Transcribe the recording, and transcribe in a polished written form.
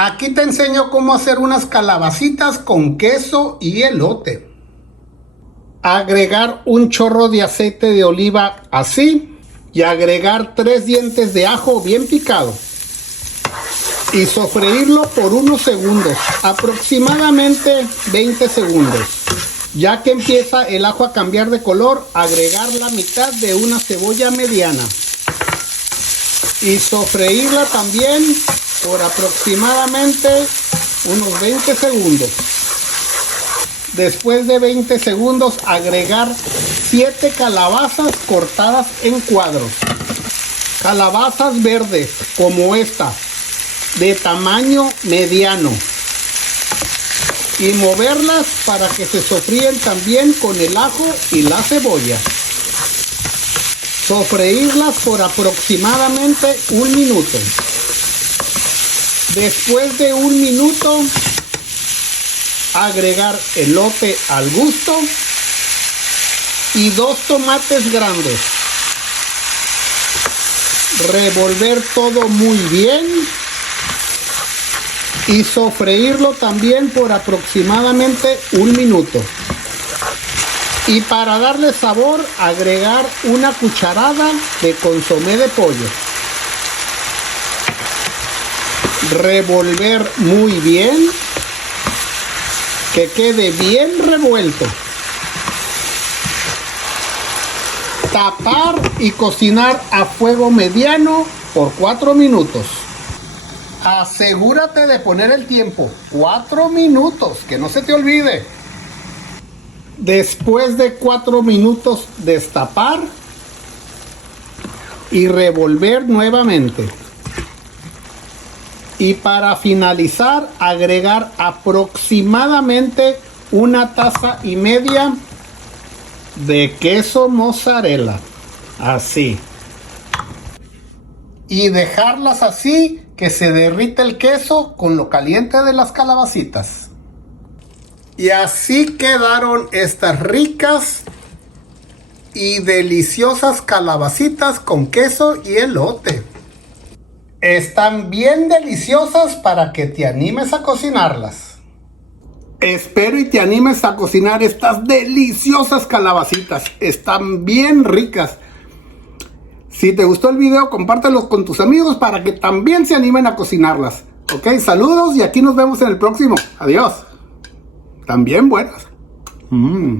Aquí te enseño cómo hacer unas calabacitas con queso y elote. Agregar un chorro de aceite de oliva así y agregar 3 dientes de ajo bien picado y sofreírlo por unos segundos, aproximadamente 20 segundos. Ya que empieza el ajo a cambiar de color, agregar la mitad de una cebolla mediana y sofreírla también por aproximadamente unos 20 segundos. Después de 20 segundos, agregar 7 calabazas cortadas en cuadros. Calabazas verdes como esta, de tamaño mediano. Y moverlas para que se sofríen también con el ajo y la cebolla. Sofreírlas por aproximadamente 1 minuto. Después de 1 minuto, agregar elote al gusto y 2 tomates grandes. Revolver todo muy bien y sofreírlo también por aproximadamente 1 minuto. Y para darle sabor, agregar una cucharada de consomé de pollo. Revolver muy bien, que quede bien revuelto. Tapar y cocinar a fuego mediano por 4 minutos. Asegúrate de poner el tiempo, 4 minutos, que no se te olvide. Después de 4 minutos, destapar y revolver nuevamente. Y para finalizar, agregar aproximadamente 1,5 tazas de queso mozzarella. Así. Y dejarlas así, que se derrita el queso con lo caliente de las calabacitas. Y así quedaron estas ricas y deliciosas calabacitas con queso y elote. Están bien deliciosas para que te animes a cocinarlas. Espero y te animes a cocinar estas deliciosas calabacitas. Están bien ricas. Si te gustó el video, compártelo con tus amigos para que también se animen a cocinarlas. Ok, saludos y aquí nos vemos en el próximo. Adiós. También buenas. Mm.